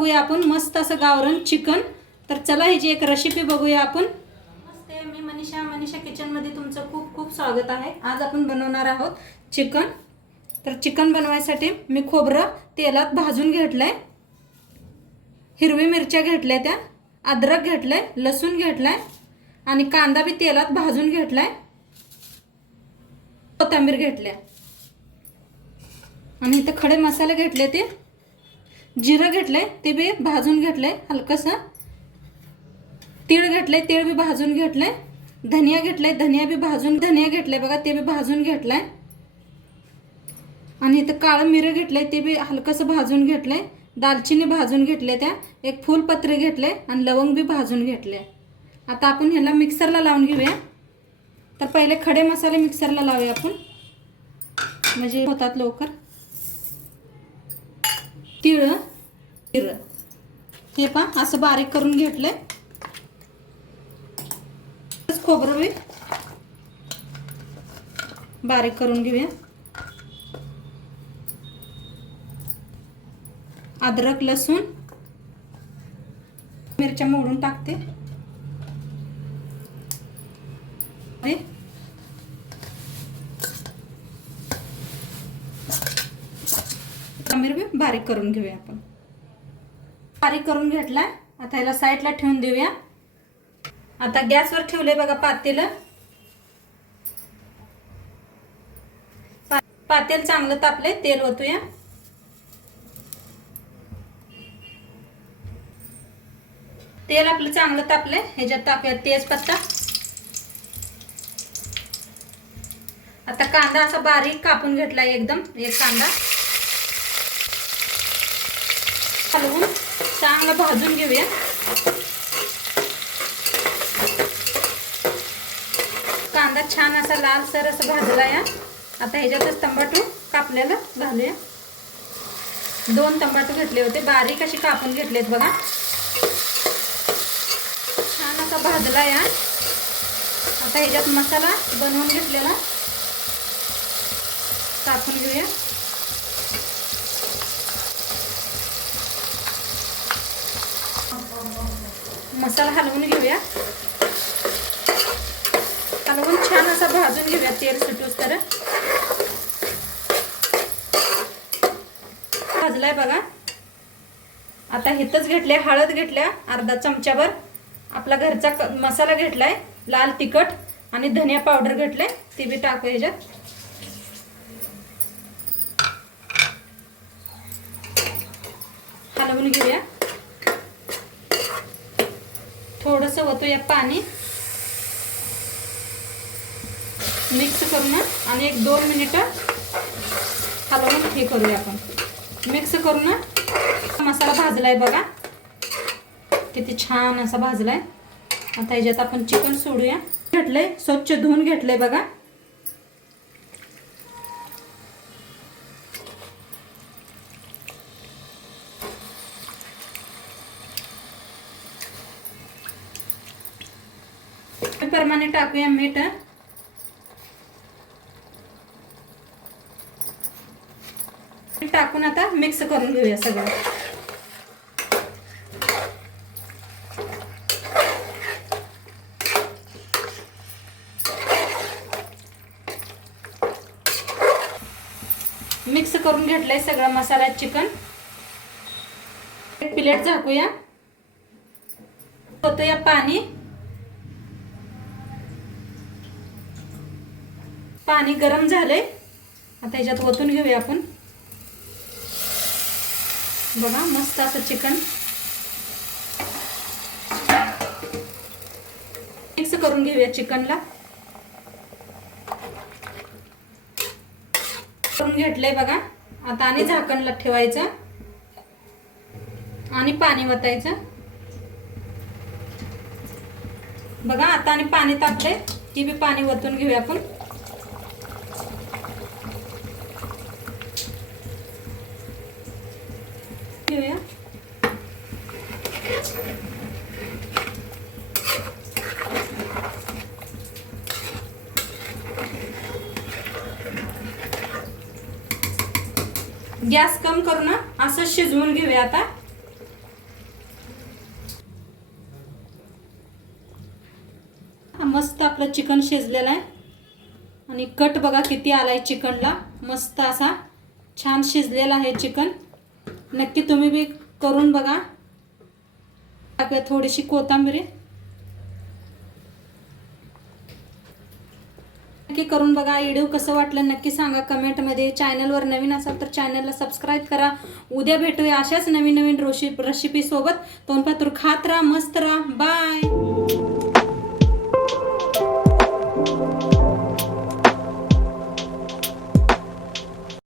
बघूया आपण. मस्त असं गावरण चिकन. तर चला ह्याची एक रेसिपी बघूया आपण. नमस्ते मी मनीषा. मनीषा किचनमध्ये तुमचं खूप खूप स्वागत आहे. आज आपण बनवणार आहोत चिकन. तर चिकन बनवायसाठी मी खोबरं तेलात भाजून घेतलंय. हिरवी मिरच्या घेतल्या त्या. अद्रक घेतलंय. लसूण घेतलाय. आणि कांदा बी तेलात भाजून घेतलाय. कोथंबीर घेतल्या. आणि इथं खडे मसाले घेतले ते. जिरं घेतलंय ते बी भाजून घेतलंय हलकंसं. तीळ घेतलंय तीळ बी भाजून घेतलंय. धनिया घेतलाय धनिया बी भाजून धनिया घेतलाय बघा ते बी भाजून घेतलाय. आणि इथं काळं मिरं घेतलंय ते बी हलकंसं भाजून घेतलंय. दालचिनी भाजून घेतले त्या एक फुलपत्रे घेतले आणि लवंग बी भाजून घेतले आता आपण ह्याला मिक्सरला लावून घेऊया. तर पहिले खडे मसाले मिक्सरला लावूया आपण. म्हणजे होतात लवकर. तिळ तिळ. हे पा असं बारीक करून घेतलंय. खोबरं बी बारीक करून घेऊया. अद्रक लसूण मिरच्या मोडून टाकते. अरे बी बारीक करून घेऊया आपण. बारीक करून घेतलाय. आता ह्याला साईडला ठेवून देऊया. आता गॅसवर ठेवले बघा पातेलं. पातेल चांगलं तापले तेल ओतूया. तेल आपलं चांगलं तापलंय ह्याच्यात तापूया तेजपत्ता. आता कांदा असा बारीक कापून घेतलाय एकदम एक कांदा. हलवून चांगलं भाजून घेऊया. कांदा छान असा लालसर असं भाजला या. आता ह्याच्यातच तंबाटू कापलेलं घालूया. दोन तंबाटू घेतले होते बारीक अशी कापून घेतलेत बघा. छान असा भाजला या. आता ह्याच्यात मसाला बनवून घेतलेला. टाकून घेऊया. मसाला हलवून घेऊया. हलवून छान असा भाजून घेऊया तेल सुटूस तर. भाजलाय बघा. आता हिथंच घेतले हळद घेतल्या अर्धा चमच्यावर आपला घरचा मसाला घेतलाय लाल तिखट आणि धनिया पावडर घेतलाय ते बी टाकू ह्याच्यात. हलवून घेऊया. टाकतो वतूया पाणी. मिक्स करून आणि एक दोन मिनिटं हलवून हे करूया आपण. मिक्स करून मसाला भाजलाय बघा. किती छान असा भाजलाय. आता ह्याच्यात आपण चिकन सोडूया. घेतलंय स्वच्छ धुवून घेतलंय बघा. प्रमाणे टाकूया मीठ. टाकून आता मिक्स करून घेऊया सगळं. मिक्स करून घेतलंय सगळं मसाला चिकन. एक प्लेट झाकूया. होतोया पाणी. पाणी गरम झालंय. आता ह्याच्यात ओतून घेऊया आपण. बघा मस्त असं चिकन. मिक्स करून घेऊया चिकनला. करून घेतलंय बघा. आता आणि झाकणला ठेवायचं. आणि पाणी वतायचं. बघा आता आणि पाणी तापले ती बी पाणी वतून घेऊया आपण. गॅस कम करू ना असं शिजवून घेऊया आता. मस्त आपलं चिकन शिजलेलं आहे. आणि कट बघा किती आला आहे चिकनला. मस्त असा छान शिजलेला आहे चिकन. नक्की तुम्ही बी करून बघा. टाकूया थोडीशी कोथांबरी नक्की करून बघा. व्हिडिओ कसं वाटलं नक्की सांगा कमेंटमध्ये. चॅनलवर नवीन असाल तर चॅनलला सबस्क्राईब करा. उद्या भेटूया अशाच नवीन नवीन रोशी रेसिपीसोबत तोंडपातूर खात राहा मस्त राहा. बाय!